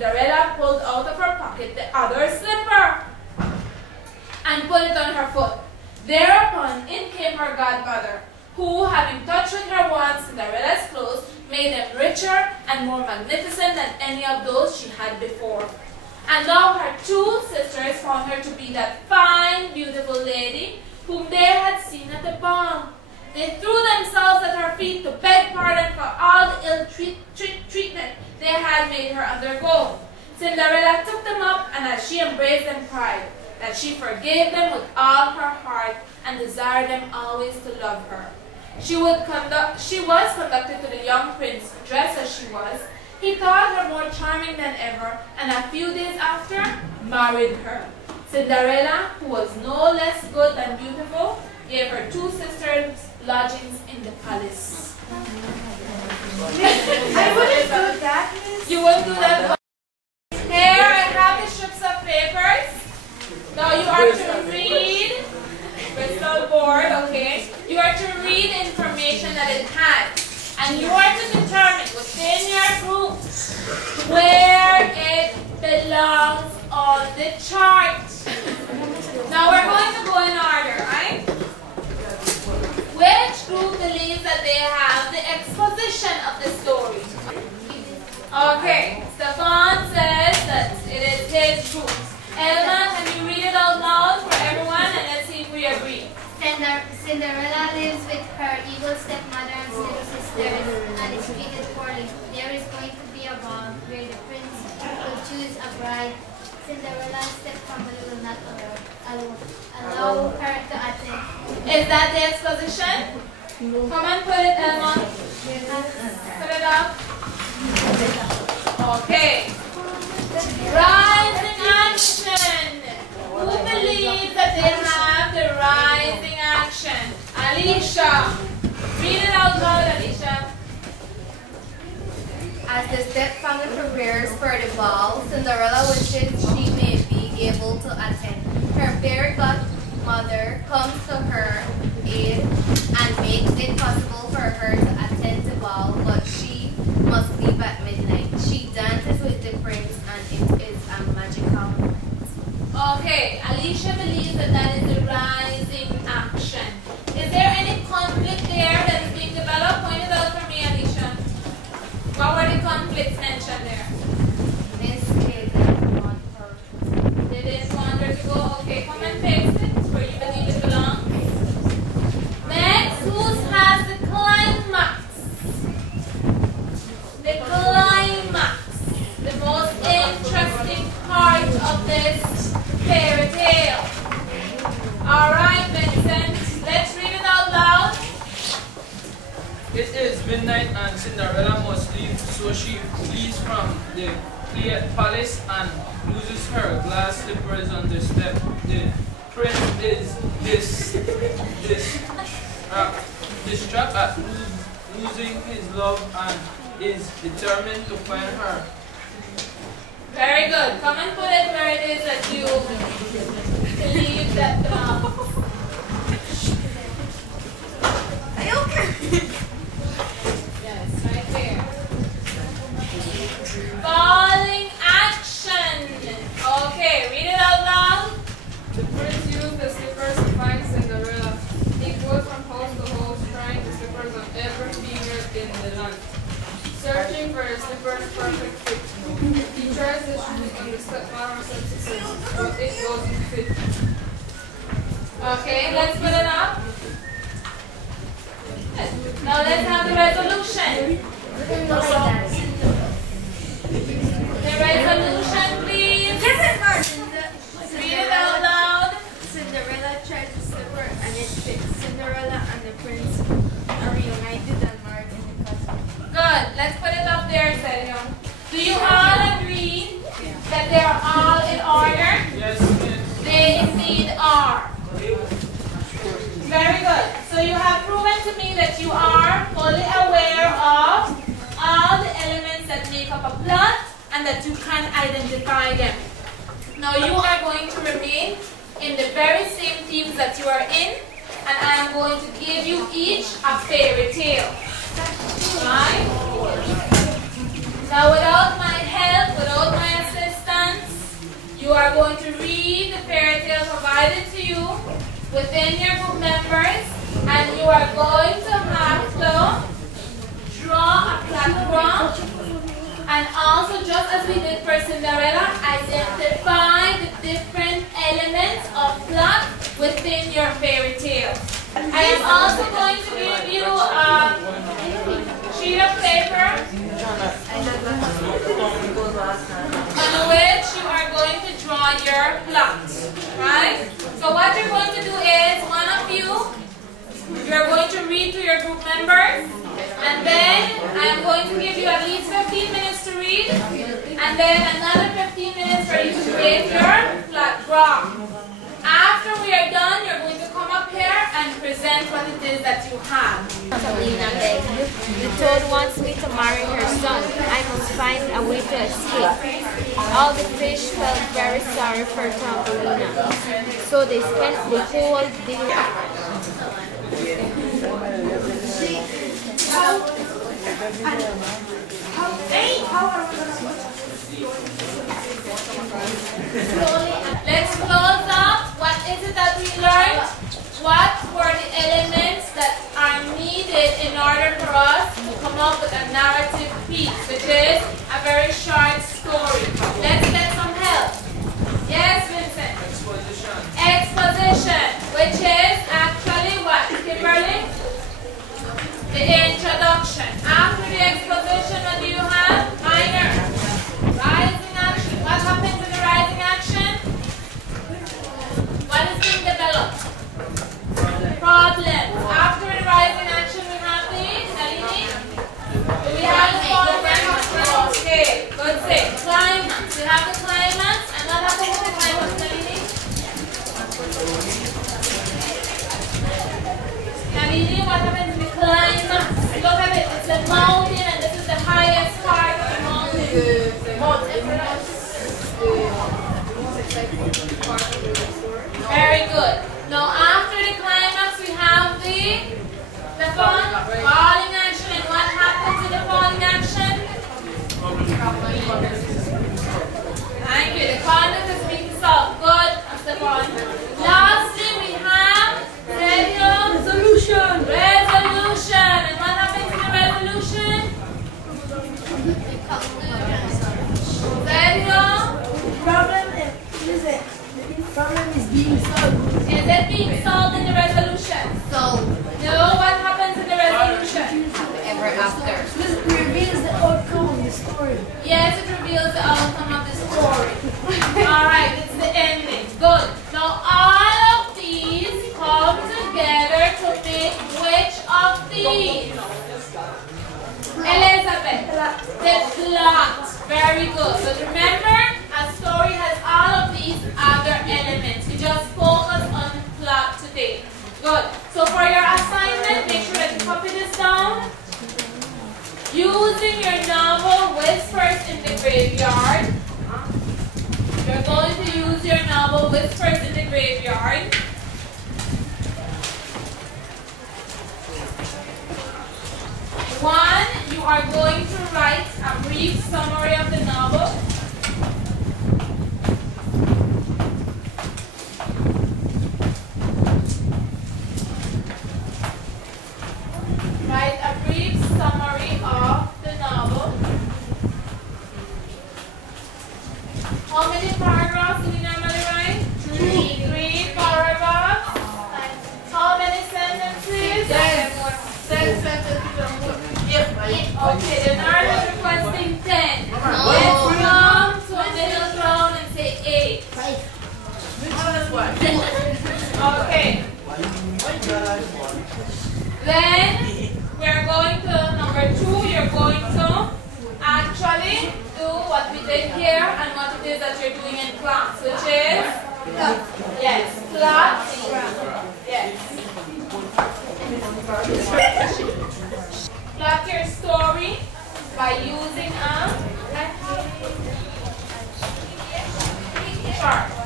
Cinderella pulled out of her pocket the other slipper and put it on her foot. Thereupon in came her godmother, who, having touched with her wand Cinderella's clothes, made them richer and more magnificent than any of those she had before. And now her two sisters found her to be that fine, beautiful lady whom they had seen at the ball. They threw themselves at her feet to beg pardon for all the ill treatment they had made her undergo. Cinderella took them up, and as she embraced them, cried that she forgave them with all her heart and desired them always to love her. She was conducted to the young prince, dressed as she was. He thought her more charming than ever, and a few days after, married her. Cinderella, who was no less good than beautiful, gave her two sisters lodgings in the palace. I wouldn't do that, Miss. You wouldn't do that? Here I have the strips of papers. Now you are to read, crystal board, okay? You are to read information that it has. And you are to determine within your group where it belongs on the chart. Now we're going to go in order, right? Which group believes that they have the exposition of the story? Okay, Stefan says that it is his group. Elma, can you read it out loud for everyone, and let's see if we agree. Cinderella lives with her evil stepmother and little sisters and is treated poorly. There is going to be a ball where the prince will choose a bride. Cinderella's stepfamily will not allow her to attend. Is that the exposition? Come and put it, Elma. Put it up. Okay. Rising action. Who believes that they have the rising action? Alicia. Read it out loud, Alicia. As the stepfamily prepares for the ball, Cinderella wishes she may be able to attend. Her fairy godmother comes to her aid and makes it possible for her to attend the ball, but she must leave at midnight. She dances with the prince, and it is a magical moment. Okay, Alicia believes that that is the rising action. Is there any conflict there that is being developed? Point it out for me, Alicia. What were the conflicts mentioned there? Miss Kay didn't want her. They didn't want her to go. Okay, come and paste it where you believe it belongs. Next, who has the climax? The climax. The most interesting part of this fairy tale. Alright, Vincent, let's read it out loud. It is midnight and Cinderella must leave, so she flees from the palace and loses her glass slippers on the step. The prince is distraught at losing his love and is determined to find her. Very good. Come and put it where it is that you believe that Are you okay? yes, right there. Falling action. Okay, read it out loud. The prince used the slippers to find Cinderella. He goes from house to house trying the slippers on every female in the land, searching for the slippers' perfect fit. He tries the shoes on the stepmother's sisters, but it doesn't fit. Okay, let's put it up. Now let's have the resolution. The resolution, please. Read it out loud. Cinderella tries the slipper and it fits. Cinderella and the prince are reunited and married in the castle. Good. Let's put it up there, Sergio. Do you all agree that they are all in order? Yes, miss. They indeed are. Very good. So you have proven to me that you are fully aware of all the elements that make up a plot and that you can identify them. Now you are going to remain in the very same teams that you are in, and I am going to give you each a fairy tale. Right? Now without my help, without my within your group members, and you are going to have to draw a platform, and also, just as we did for Cinderella, identify the different elements of plot within your fairy tale. I am also going to give you a sheet of paper on which you are going to draw your plot, right? So what you're going to do is, one of you're going to read to your group members, and then I'm going to give you at least 15 minutes to read, and then another 15 minutes for you to create your plot draw. After we are done, you're going to come up here and present what it is that you have. Tambelina begged, "The toad wants me to marry her son. I must find a way to escape." All the fish felt very sorry for Tambelina, so they spent the whole day. Let's close up. What is it that we learned? What were the elements that are needed in order for us to come up with a narrative piece, which is a very short story? Let's get some help. Yes, Vincent? Exposition. Exposition, which is actually what, Kimberly? The introduction. After the exposition, what do you have? Minor. Rising action. What happens in the rising action? What is being developed? Problem. After the rising action, we have the Nalini. Do we have the problem? Okay, good say. Climax. We have the climax. And what happens in the climax, Nalini? Nalini, what happens in the climax? Look at it. It's the mountain, and this is the highest part of the mountain. Very good. Now after the climax, we have the falling action. And what happens in the falling action? Thank you. The conduct is being solved. Good, Stefan. Lastly, we have resolution. Resolution. And what happens in the resolution? There you go. Problem is being solved. Is it being solved in the resolution? So, No, what happens in the resolution? ever after. This reveals the outcome of the story. Yes, it reveals the outcome of the story. Alright, it's the ending. Good. Now all of these come together to make which of these? Elizabeth. The plot. Very good. But remember, a story has all of these other elements. We just focus on the plot today. Good. So for your assignment, make sure that you copy this down. Using your novel Whispers in the Graveyard. You're going to use your novel Whispers in the Graveyard. One, you are going to write a brief summary of the novel. Write a brief summary of the novel. How many paragraphs do we normally write? Three paragraphs. How many sentences? 10 sentences or more. Okay, the nurse is requesting 10. Let's come to a middle ground and say 8. Okay. Then we're going to number 2. You're going to actually do what we did here and what it is that you're doing in class, which is yes, plot. Yes. Plot your story by using a chart.